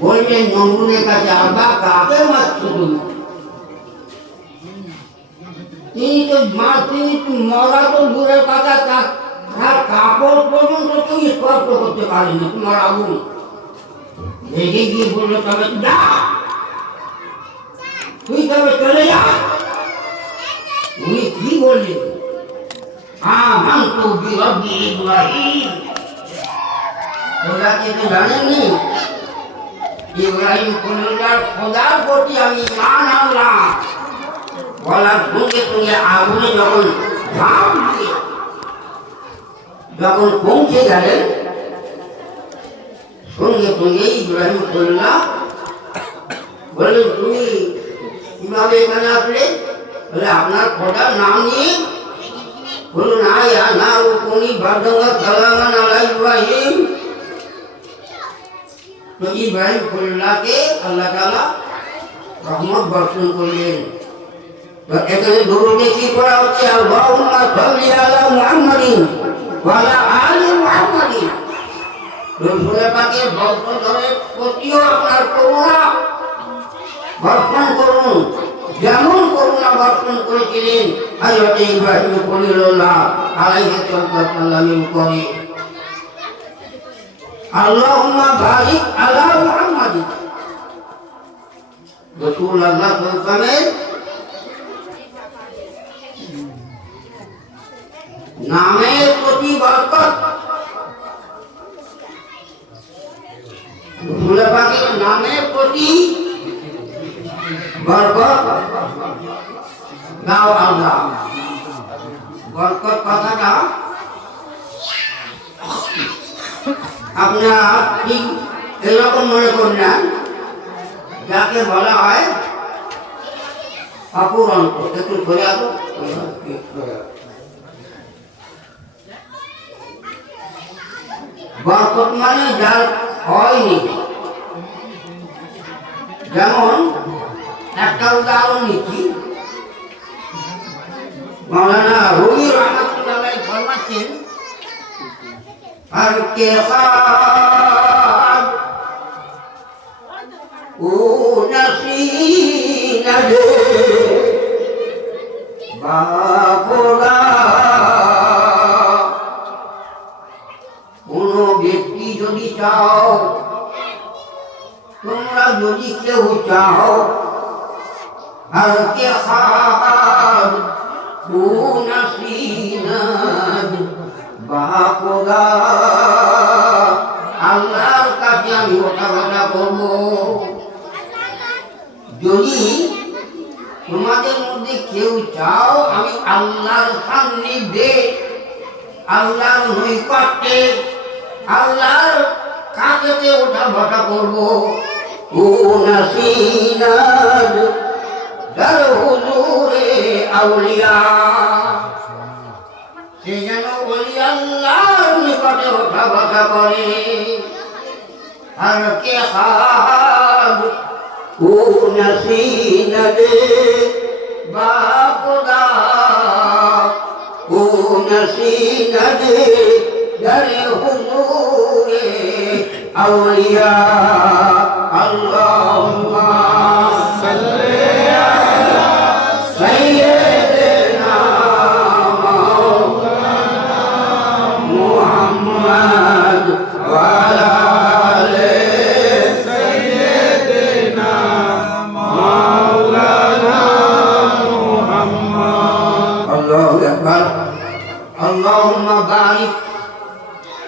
বললেন নমুনের কাছে আবা কাকে মারছো তুমি? তিনি তো মা তিনি মরা তো দূরের কথা তার তার কাপড় পর্যন্ত তুমি স্পর্শ করতে পারেনি তোমার আগুন। রেগে গিয়ে বলল, তবে যা। তুই তবে চলে যা। উনি কি বললেন? আমান তো বিরব্বি ওরা কি তো জানেননি ইব্রাহিম খলিলার খোদার প্রতি আমি মান আনলাম। বলার সঙ্গে সঙ্গে আগুনে যখন ঝাঁপ দিয়ে যখন পৌঁছে গেলেন, সঙ্গে সঙ্গে ইব্রাহিম খলিলা বললেন, তুমি কীভাবে এখানে আসলে? বলে, আপনার খোদার নাম নিয়ে বলুন, আয় আনা ও কোনি বাদঙ্গা সালামান আলা ইব্রাহিম তো ইব্রাহিম খলিলাকে আল্লাহ তাআলা রহমত বর্ষণ করলেন। এখানে দুরুদে কি করা হচ্ছে? আল্লাহুম্মা সাল্লি আলা মুহাম্মাদিন ওয়া আলা আলি মুহাম্মাদিন। রসুলের পাকে বংশধরের প্রতিও আপনার করুণা বর্ষণ করুন, যেমন করুণা বর্ষণ করেছিলেন হযরত ইব্রাহিম খলিলুল্লাহ আলাইহিস সালামের উপরে। আল্লাহুম্মা বারিক আলা মুহাম্মাদিন রাসূলুল্লাহ সাল্লাল্লাহু আলাইহি নামের প্রতি বরকত। রসুল পাকের নামের প্রতি বরকত। দাও আল্লাহ। বরকত কথাটা আপনারা ঠিক এরকম মনে করলেন যাকে বলা হয় অপুরন্ত। একটু ধরে বরকত মানে যার হয়নি। যেমন একটা উদাহরণ নিচ্ছি। মৌলানা রবি রহমতুল্লাহ ফরমাচ্ছেন বাপরা কোন ব্যক্তি যদি চাও তোমরা যদি কেউ চাও আর কে খাদ যদি তোমাদের মধ্যে কেউ চাও আমি আল্লাহর সান্নিধ্যে, আল্লাহর নৈকট্যে, আল্লাহর কাছেতে ওঠা বসা করব। ও নাসিনাদ দার হুজুরে আউলিয়া। নিকটে ওঠা বসা করে আর কে হাদ ও নাসিনাদ বাপদা ও নসিনদ দরে হুজুরে আউলিয়া আল্লাহুম্মা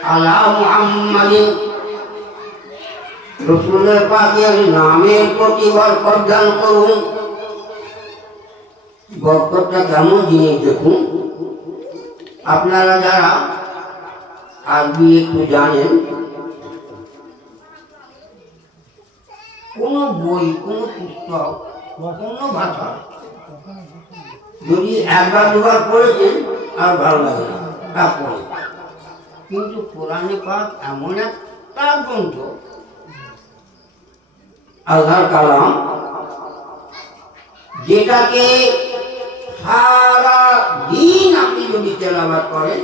আলা মুহাম্মাদিন। রসুলের পাকের নামের প্রতি বরকদান করুন। বরকতটা কেমন জিনিস দেখুন। আপনারা যারা আরবি একটু জানেন, কোনো বই, কোনো পুস্তক কোনো ভাষা যদি একবার দুবার পড়েছেন, আর ভালো লাগে না। তা পড়ে কিন্তু কোরআনে পাক এমন একটা গ্রন্থ, আল্লাহর কালাম, যেটাকে সারা দিন আপনি যদি তেলাবাদ করেন,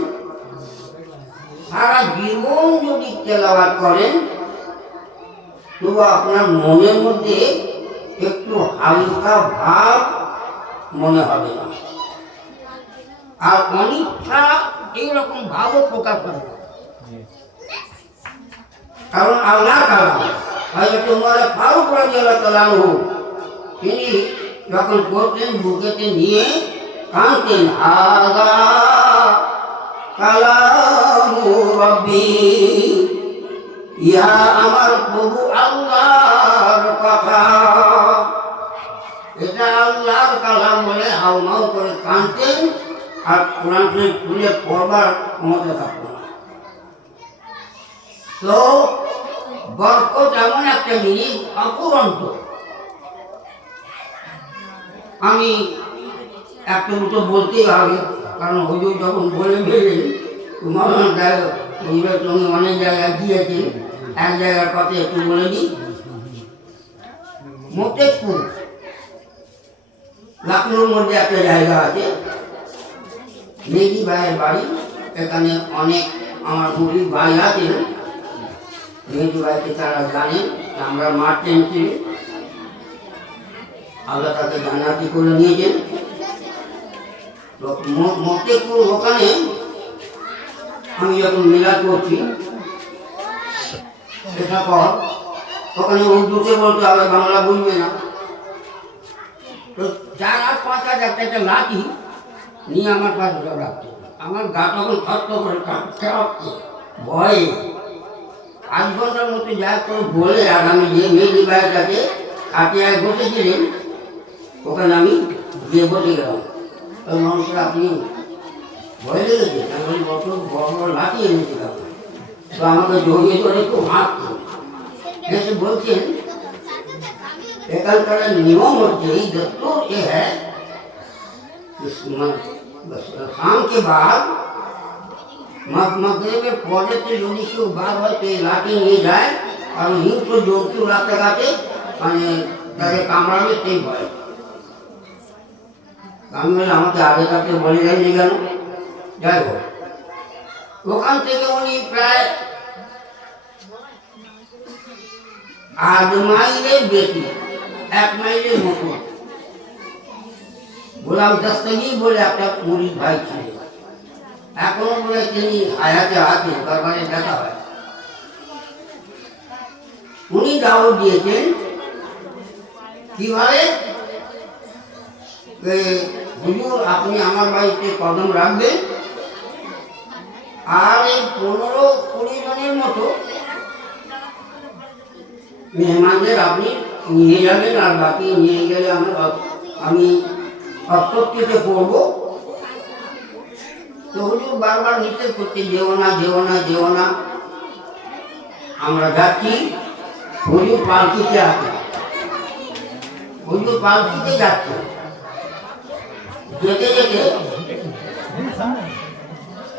সারা জীবন যদি তেলাবাদ করেন, তবু আপনার মনের মধ্যে একটু হালকা ভাব মনে হবে না আর অনিচ্ছা এইরকম ভাবও প্রকাশ না। কারণ আল্লাহ কালাম হয়তো তোমার ফারুক রাজিয়াল্লাহ তালাহু তিনি যখন করতেন বুকেতে নিয়ে কাঁদতেন আগা কালামু রব্বি, ইহা আমার প্রভু আল্লাহর কথা। এটা আল্লাহর কালাম বলে হাউমাউ করে কাঁদতেন আর কোরআন খুলে পড়বার ক্ষমতা থাকতো না। তো বরকত এমন একটা জিনিস অপুরন্ত আমি একটা দুটো বলতেই হবে, কারণ হুজুর যখন বলে ফেললেন, তোমার সঙ্গে অনেক জায়গায় গিয়েছেন এক জায়গার কথা একটু বলে দিই। মোটেকপুর লখনৌর মধ্যে একটা জায়গা আছে। মেজি ভাইয়ের বাড়ি, এখানে অনেক আমার মুড়ি ভাই আছেন। মেজি ভাইকে তারা জানেন যে আমরা মাঠ টেনছি আল্লাহ তাকে জানাতি করে নিয়েছেন মতেপুর ওখানে আমি যখন মিলাদ করছি দেখার পর ওখানে উর্দুতে বলতে হবে বাংলা বুঝবে না। তো চার আট পাঁচ হাজার একটা লাঠি নিয়ে আমার পাশে রাখতো। আমার গা তখন থত্ত করে ভয়ে আধ ঘন্টার মতো যা করে বলে আর আমি যে মেয়েটি ভাইয়ের কাছে কাটিয়ায় বসেছিলেন ওখানে আমি গিয়ে বসে গেলাম ওই মানুষের আপনি ভয় লেগেছে আমি বলি বছর বড় বড় লাঠি এনেছিলাম তো আমাকে জড়িয়ে ধরে একটু হাঁটতো এসে বলছেন এখানকার নিয়ম হচ্ছে এই दस्तूर ये है कि म- बस शाम के बाद মাধ্যমিকের পরে তো যদি কেউ বার হয়, তো এই লাঠি নিয়ে যায়। কারণ হিংস্র জন্তু রাস্তাঘাটে মানে তাদের কামড়াবে সেই ভয়? কামড়ালে আমাকে আগে তাকে বলে যায়নি কেন? যাই হোক। ওখান থেকে উনি প্রায় আধ মাইলের বেশি, এক মাইলের মতো। গোলাম দাস্তাগি বলে একটা পুরীর ভাই ছিল। এখনও বলে তিনি আয়াতে আছেন দরবারে দেখা হয়। উনি দাওয়াত দিয়েছেন, কীভাবে? হুজুর, আপনি আমার বাড়িতে কদম রাখবেন? আর এই পনেরো কুড়ি জনের মতো মেহমানদের আপনি নিয়ে যাবেন, আর বাকি নিয়ে গেলে আমি আমি অস্বস্তিতে পড়ব। তো হুজুর বারবার নিষেধ করছে যেও না যেও না যেও না আমরা যাচ্ছি হুজুর পালকিতে আছে হুজুর পালকিতে যাচ্ছে যেতে যেতে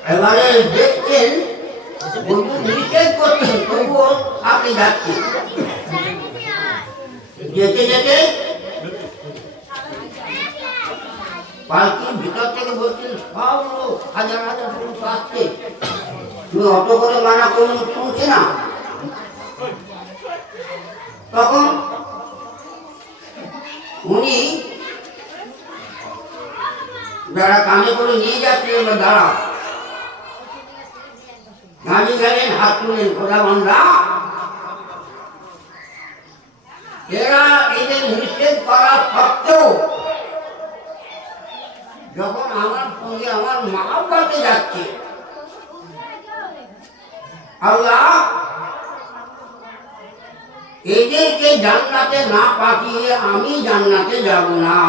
এবারে দেখছেন হুজুর নিষেধ করছেন তবুও আপনি যাচ্ছেন যেতে যেতে পালকির ভিতর থেকে বলছেন সব লোক, হাজার হাজার লোক আসছে। তুমি অত করে মানা করুন শুনছে না। তখন উনি যারা কানে করে নিয়ে যাচ্ছিলেন বা দাঁড়া দাঁড়িয়ে গেলেন, হাত তুললেন খোদা বান্ধা। এরা এদের নিষেধ করা সত্ত্বেও যখন আমার সঙ্গে আমার মা বাবাতে যাচ্ছে, আল্লাহ, এদেরকে জান্নাতে না পাঠিয়ে আমি জান্নাতে যাব না।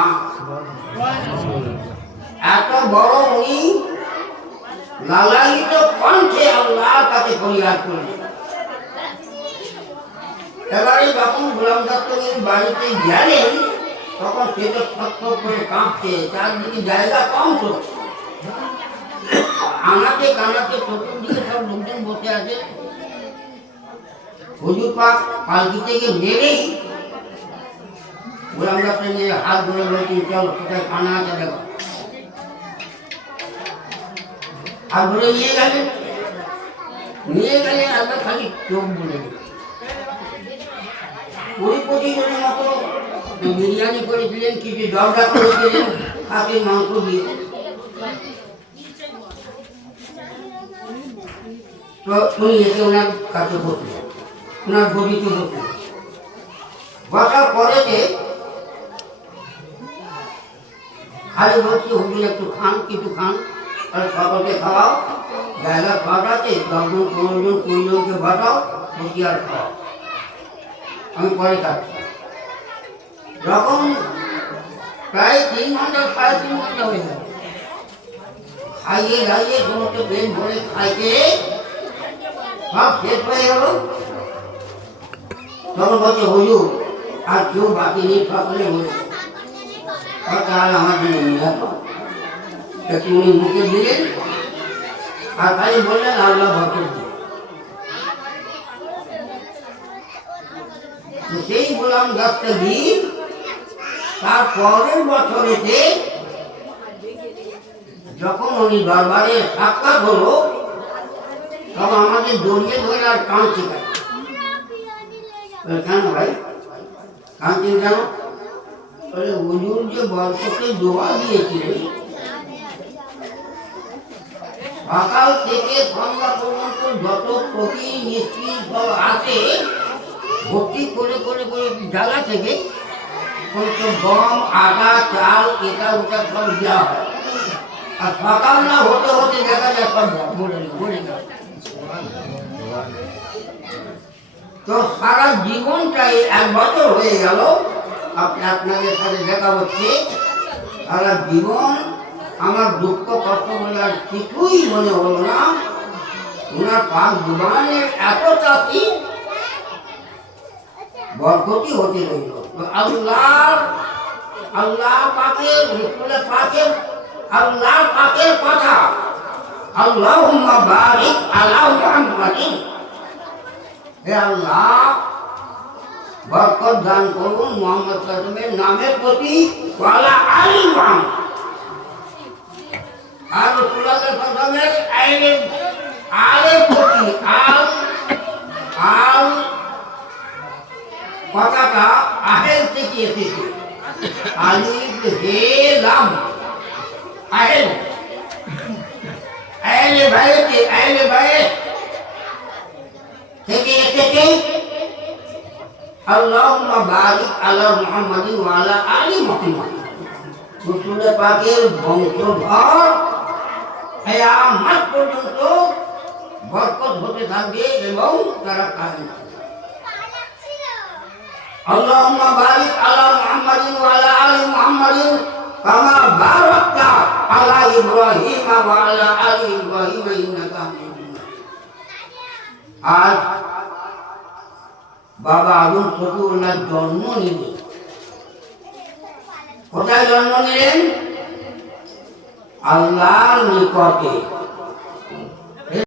এত বড় উনি লালায়িত কণ্ঠে আল্লাহ তাকে পরিহার করলেন। এবারে যখন গোলাম দত্তকের বাড়িতে গেলেন তখন সে তো ছট করে কাঁপছে চারদিকে জায়গা কম তো। আনাতে কানাতে চতুর্দিকে সব লোকজন বসে আছে। হুজুর পাক পালকি থেকে নেমেই গোলাম দত্ত নিয়ে হাত ধরে বলছেন চল, কোথায় খানা আছে দেখো। হাত ধরে নিয়ে গেলেন নিয়ে গেলে আমরা খালি চোখ বলে দিই কুড়ি পঁচিশ জনের মতো বিরিয়ানি করেছিলেন কিছু জলটা করেছিলেন? খাসির মাংস দিয়ে তো উনি এসে ওনার কাছে বসলেন। ওনার গদিতে বসলেন। বসার পরেতে খালি বলছি, হুজুর, একটু খান, কিছু খান আর সকলকে খাওয়াও। জায়গা খাওয়া আছে দশজন পনেরো জন কুড়ি জনকে বাঁচাও বসি আর খাওয়াও। আমি পরে কাটছি যখন প্রায় তিন ঘণ্টা, সাড়ে তিন ঘণ্টা হয়ে গেল খাইয়ে দাইয়ে সমস্ত পেন ভরে খাইতে সব শেষ হয়ে গেল। বলছে, হুজুর, আর কেউ বাকি নেই সকলে হয়ে তাহলে আমার জন্য নিয়ে আসো একটু মুখে দিলেন, আর তাই বললেন, আল্লাহ তো সেই গোলাম গাছটা দিন তার পরের বছরেতে যখন উনি দরবারে সাক্ষাৎ হলো, তখন আমাদের জড়িয়ে ধরে আর কাঁদছে কেন ভাই? কাঁদছেন কেন? বলে, হুজুর যে বরকতে দোয়া দিয়েছিলেন সকাল থেকে সন্ধ্যা পর্যন্ত যত প্রতি মিস্ত্রি সব আছে, ভর্তি করে করে করে জ্বালা থেকে সমস্ত গম আটা চাল, এটা ওটা সব দেওয়া হয়। আর সকাল না হতে হতে দেখা যায় সব মরে তো সারা জীবনটাই এক বছর হয়ে গেল, আপনি আপনাদের সাথে দেখা হচ্ছে। সারা জীবন আমার দুঃখ, কষ্ট বলে আর কিছুই মনে হলো না। ওনার পাক জুবানের এত চাষি বরকতি হতে রইল আল্লাহ আল্লাহ পাকের রসুলের পাকের, আল্লাহ পাকের কথা। আল্লাহুম্মা বারিক আলা মুহাম্মাদিন। হে আল্লাহ, বরকত দান করুন মোহাম্মদ সাল্লামের নামের প্রতি ওয়ালা আলী মোহাম্মদ। আর রসুল্লাহ সাল্লামের আইনের আলের প্রতি আল আল কথাটা আহেল থেকে এসেছে। আলিফ হে লাম আহেল। আহলে বাইতে আহলে বাইত থেকে এসেছে। আল্লাহুম্মা বারিক আলা মুহাম্মাদিন ওয়া আলা আলি মুহাম্মাদ। রসুল পাকের বংশধর কিয়ামত পর্যন্ত বরকত হতে থাকবে এবং তারা থাকবে اللهم بارك على محمد وعلى ال محمد كما باركت على ابراهيم وعلى ال ابراهيم انك حميد مجيد আজ বাবা আদম শফিউল্লাহ জন্ম নিলেন কোথায় জন্ম নিলেন আল্লাহর নিকটে